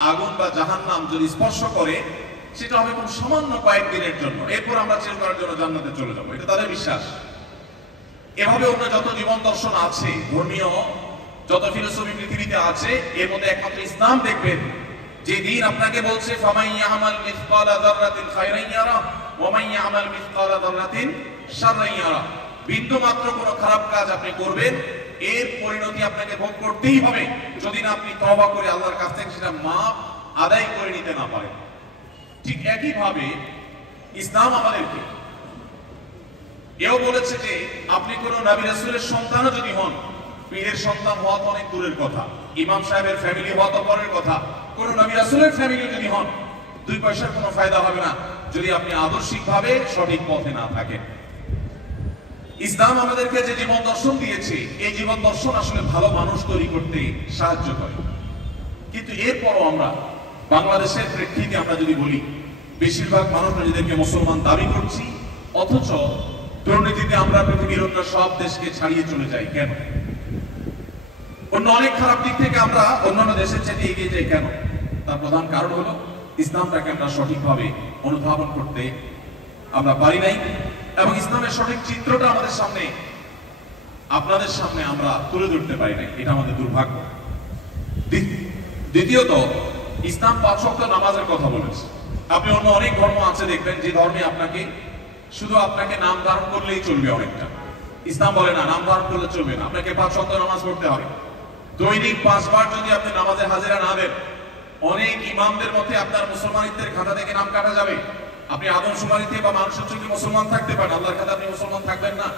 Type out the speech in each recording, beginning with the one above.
আগুন বা জাহান্নাম যদি স্পর্শ করে সেটা হবে খুব সামান্য কয়েকদিনের জন্য, এরপর আমরা চিরকালের জন্য জান্নাতে চলে যাবো, এটা তাদের বিশ্বাস। এভাবে অন্য যত জীবন দর্শন আছে, ধর্মীয় যত ফিলোসফি পৃথিবীতে আছে, এর মধ্যে একমাত্র ইসলাম দেখবেন যে দিন আপনাকে বলছে ফামান ইয়ামাল মিসকালা যাররাতিন খায়রান ইয়ারা ওয়া মান ইয়ামাল মিসকালা যাররাতিন শাররান ইয়ারা। বিন্দু মাত্র কোনো খারাপ কাজ আপনি করবেন, এর পরিণতি আপনাকে ভোগ করতেই হবে যদি না আপনি তওবা করে আল্লাহর কাছ থেকে সেটা মাপ আদায় করে নিতে না পারেন। ঠিক একই ভাবে ইসলাম আমাদেরকে এও বলেছে যে আপনি কোন নবী রাসূলের সন্তানও যদি হন, পীরের সন্তান হওয়া তো অনেক দূরের কথা, ইমাম সাহেবের ফ্যামিলি হওয়া তো পরের কথা, কোন নবী রাসূলের ফ্যামিলি যদি হন, দুই পয়সার কোনো ফায়দা হবে না যদি আপনি আদর্শিকভাবে সঠিক পথে না থাকেন। ইসলাম আমাদেরকে যে জীবন দর্শন দিয়েছে, এই জীবন দর্শন আসলে ভালো মানুষ তৈরি করতে সাহায্য করে। কিন্তু এরপরও আমরা বাংলাদেশের প্রেক্ষিতে আমরা যদি বলি, বেশিরভাগ মানুষ নিজেদেরকে মুসলমান দাবি করছি, অথচ দুর্নীতিতে আমরা পৃথিবীর অন্য সব দেশকে ছাড়িয়ে চলে যাই কেন? অন্য অনেক খারাপ দিক থেকে আমরা অন্যান্য দেশের চেয়ে এগিয়ে যাই কেন? তার প্রধান কারণ হলো ইসলামটাকে আমরা সঠিকভাবে অনুধাবন করতে আমরা পারি নাই, এবং ইসলামের সঠিক চিত্রটা আমাদের সামনে, আপনাদের সামনে আমরা তুলে ধরতে পারি নাই। এটা আমাদের দুর্ভাগ্য। দ্বিতীয়ত, ইসলাম ৫ ওয়াক্ত নামাজের কথা বলেছে। আপনি অন্য অনেক ধর্ম আছে দেখবেন যে ধর্মে আপনাকে শুধু আপনাকে নাম ধারণ করলেই চলবে অনেকটা। ইসলাম বলে না, নাম ধারণ করলে চলবে না, আপনাকে ৫ ওয়াক্ত নামাজ পড়তে হবে। দৈনিক ৫ বার যদি আপনি নামাজের হাজিরা না দেন, অনেক ইমামদের মধ্যে আপনার মুসলমানিত্বের খাতা থেকে নাম কাটা যাবে। আপনি আদমশুমারিতে বা মানুষের চোখে মুসলমান থাকতে পারেন, আল্লাহর খাতা আপনি মুসলমান থাকবেন না।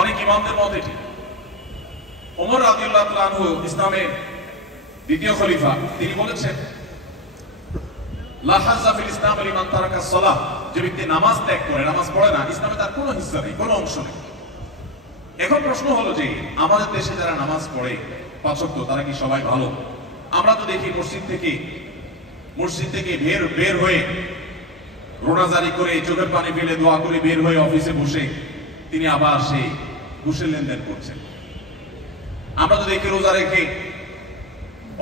অনেক ইমামদের মত এটি। ওমর রাদিয়াল্লাহু তাআলা আনহু, ইসলামের দ্বিতীয় খলিফা, তিনি বলেছেন লা হাজ্জা ফিল ইসলাম লিমান তারাকা সালাহ, যে ব্যক্তি নামাজ ত্যাগ করে, নামাজ পড়ে না, ইসলামে তার কোনো হিস্সা নেই, কোনো অংশ নেই। এখন প্রশ্ন হলো যে আমাদের দেশে যারা নামাজ পড়ে ৫ ওয়াক্ত, তারা কি সবাই ভালো? আমরা তো দেখি মসজিদ থেকে বের হয়ে রোনাজারি করে, চোখের পানি ফেলে দোয়া করে বের হয়ে অফিসে বসে তিনি আবার সেই ঘুষের লেনদেন করছেন। আমরা তো দেখি রোজা রেখে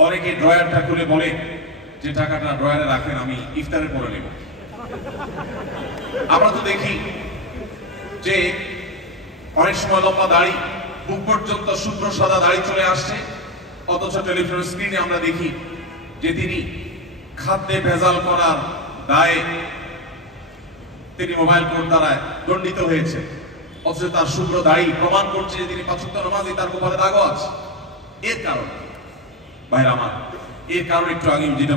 অনেকে ড্রয়ারটা খুলে বলে যে টাকাটা ড্রয়ারে রাখেন, আমি ইফতারের পরে নেব। আমরা তো দেখি যে অনেক সময় লম্বা দাড়ি, বুক পর্যন্ত শুভ্র সাদা দাড়ি চলে আসছে, অথচ টেলিভিশন স্ক্রিনে আমরা দেখি যে তিনি খাদ্যে ভেজাল করার দায়ে তিনি মোবাইল কোর্ট দ্বারা দণ্ডিত হয়েছে, অথচ তার শুভ্র দাড়ি প্রমাণ করছে যে তিনি ৫ ওয়াক্ত নামাজি, তার কপালে দাগও আছে। এর কারণ ভাইরা আমার, এর কারণ একটু আগে যেটা